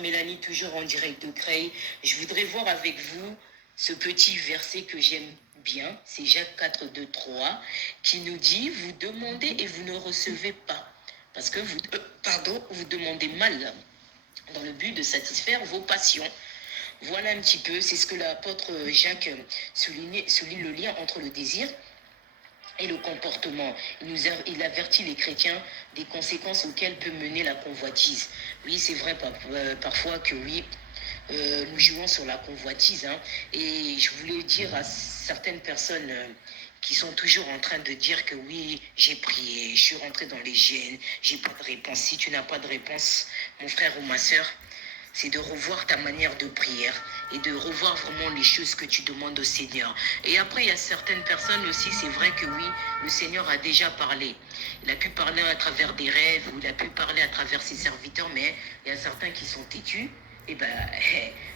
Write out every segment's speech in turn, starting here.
Mélanie, toujours en direct de Creil. Je voudrais voir avec vous ce petit verset que j'aime bien. C'est Jacques 4, 2, 3 qui nous dit: vous demandez et vous ne recevez pas. Parce que vous demandez mal dans le but de satisfaire vos passions. Voilà un petit peu, c'est ce que l'apôtre Jacques souligne le lien entre le désir et le comportement. Il avertit les chrétiens des conséquences auxquelles peut mener la convoitise. Oui, c'est vrai parfois que oui, nous jouons sur la convoitise. Et je voulais dire à certaines personnes qui sont toujours en train de dire que oui, j'ai prié, je suis rentré dans les gènes, j'ai pas de réponse. Si tu n'as pas de réponse, mon frère ou ma soeur, c'est de revoir ta manière de prière et de revoir vraiment les choses que tu demandes au Seigneur. Et après, il y a certaines personnes aussi, c'est vrai que oui, le Seigneur a déjà parlé. Il a pu parler à travers des rêves, ou il a pu parler à travers ses serviteurs, mais il y a certains qui sont têtus. Et ben,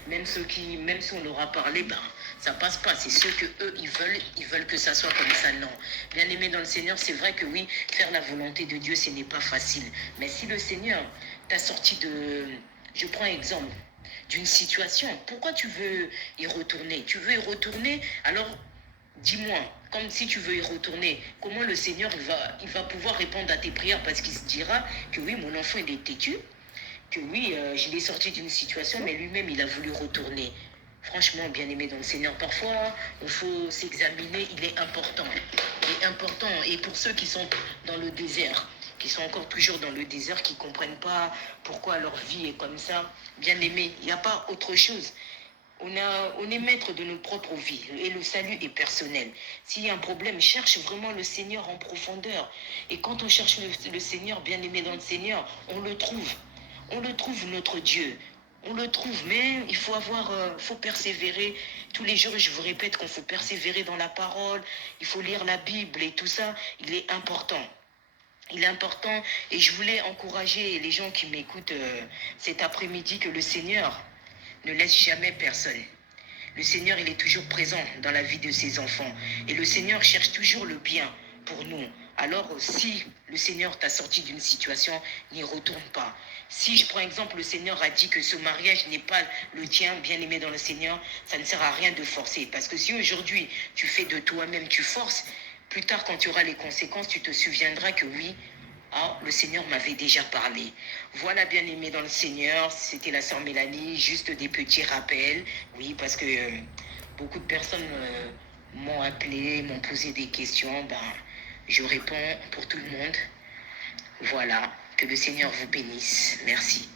même si on leur a parlé, ben, ça passe pas. C'est ce que eux, ils veulent que ça soit comme ça. Non. Bien aimé dans le Seigneur, c'est vrai que oui, faire la volonté de Dieu, ce n'est pas facile. Mais si le Seigneur t'a sorti de... Je prends exemple d'une situation. Pourquoi tu veux y retourner? Tu veux y retourner? Alors, dis-moi, comme si tu veux y retourner, comment le Seigneur il va pouvoir répondre à tes prières? Parce qu'il se dira que oui, mon enfant, il est têtu, que oui, je l'ai sorti d'une situation, mais lui-même, il a voulu retourner. Franchement, bien aimé dans le Seigneur, parfois, il faut s'examiner, il est important. Il est important. Et pour ceux qui sont dans le désert, qui sont encore toujours dans le désert, qui ne comprennent pas pourquoi leur vie est comme ça, bien aimé, il n'y a pas autre chose. On est maître de notre propre vie et le salut est personnel. S'il y a un problème, cherche vraiment le Seigneur en profondeur. Et quand on cherche le Seigneur, bien aimé dans le Seigneur, on le trouve. On le trouve, notre Dieu. On le trouve, mais il faut faut persévérer. Tous les jours, je vous répète qu'on faut persévérer dans la parole. Il faut lire la Bible et tout ça. Il est important. Il est important et je voulais encourager les gens qui m'écoutent cet après-midi que le Seigneur ne laisse jamais personne. Le Seigneur, il est toujours présent dans la vie de ses enfants. Et le Seigneur cherche toujours le bien pour nous. Alors, si le Seigneur t'a sorti d'une situation, n'y retourne pas. Si, je prends exemple, le Seigneur a dit que ce mariage n'est pas le tien, bien aimé dans le Seigneur, ça ne sert à rien de forcer. Parce que si aujourd'hui, tu fais de toi-même, tu forces, plus tard, quand tu auras les conséquences, tu te souviendras que oui, ah, le Seigneur m'avait déjà parlé. Voilà, bien aimé dans le Seigneur, c'était la sœur Mélanie, juste des petits rappels. Oui, parce que beaucoup de personnes m'ont appelé, m'ont posé des questions. Ben, je réponds pour tout le monde. Voilà, que le Seigneur vous bénisse. Merci.